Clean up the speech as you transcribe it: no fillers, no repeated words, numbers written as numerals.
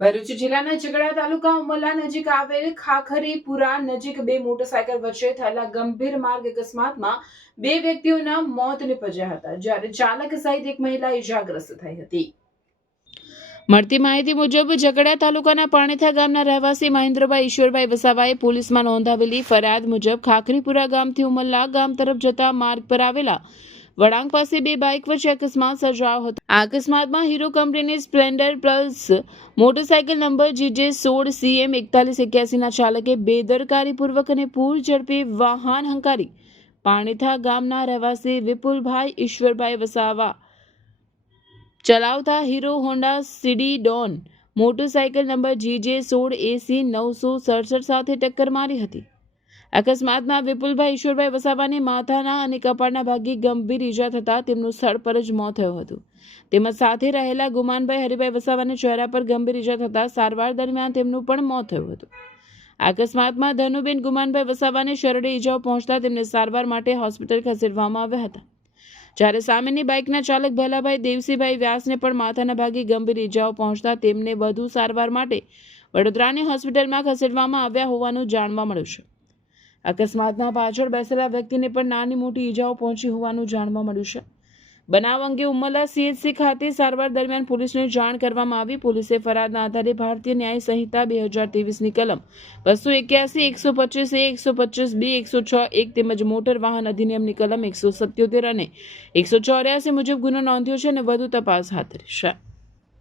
ભરૂચ જિલ્લાના ઝઘડા તાલુકા ઉમરલા નજીક આવેલ ખાખરીપુરા નજીક બે મોટરસાયકલ વચ્ચે થયેલા ગંભીર માર્ગ અકસ્માતમાં બે વ્યક્તિઓના મોત નિપજ્યા હતા, જ્યારે ચાલક સહિત એક મહિલા ઇજાગ્રસ્ત થઈ હતી. મળતી માહિતી મુજબ ઝઘડા તાલુકાના પાણીથા ગામના રહેવાસી મહેન્દ્રભાઈ ઈશ્વરભાઈ વસાવાએ પોલીસમાં નોંધાવેલી ફરિયાદ મુજબ ખાખરીપુરા ગામથી ઉમરલા ગામ તરફ જતા માર્ગ પર આવેલા વળાંક પાસે બે બાઇક વચ્ચે અકસ્માત સર્જાયો હતો. આ અકસ્માતમાં હીરો કંપનીની Splendor plus motorcycle number GJ 16 CM 4181ના ચાલકે બેદરકારીપૂર્વક અને પૂર ઝડપે વાહન હંકારી પાણીથા ગામના રહેવાસી વિપુલભાઈ ઈશ્વરભાઈ વસાવા ચલાવતા hero Honda city Don motorcycle number GJ 16 AC 967 સાથે ટક્કર મારી હતી. અકસ્માતમાં વિપુલભાઈ ઈશ્વરભાઈ વસાવાની માથાના અને કપાળના ભાગે ગંભીર ઈજા થતા તેમનું સ્થળ પર જ મોત થયું હતું. તેમજ સાથે રહેલા ગુમાનભાઈ હરિભાઈ વસાવાને ચહેરા પર ગંભીર ઈજા થતા સારવાર દરમિયાન તેમનું પણ મોત થયું હતું. અકસ્માતમાં ધનુબેન ગુમાનભાઈ વસાવાને શરડે ઈજાઓ પહોંચતા તેમને સારવાર માટે હોસ્પિટલ ખસેડવામાં આવ્યા હતા, જ્યારે સામેની બાઇકના ચાલક ભલાભાઈ દેવસીભાઈ વ્યાસને પણ માથાના ભાગે ગંભીર ઈજાઓ પહોંચતા તેમને વધુ સારવાર માટે વડોદરાની હોસ્પિટલમાં ખસેડવામાં આવ્યા હોવાનું જાણવા મળ્યું છે. અકસ્માતમાં પાછળ બેસેલા વ્યક્તિને પણ નાની મોટી ઈજાઓ પહોંચી હોવાનું જાણવા મળ્યું છે. બનાવ અંગે ઉમરલા CHC ખાતે સારવાર દરમિયાન પોલીસને જાણ કરવામાં આવી. પોલીસે ફરિયાદના આધારે ભારતીય ન્યાય સંહિતા 2023ની કલમ 281, 125A, 125B, 106(1) તેમજ મોટર વાહન અધિનિયમની કલમ 177 અને 184 મુજબ ગુનો નોંધ્યો છે અને વધુ તપાસ હાથ ધરી છે.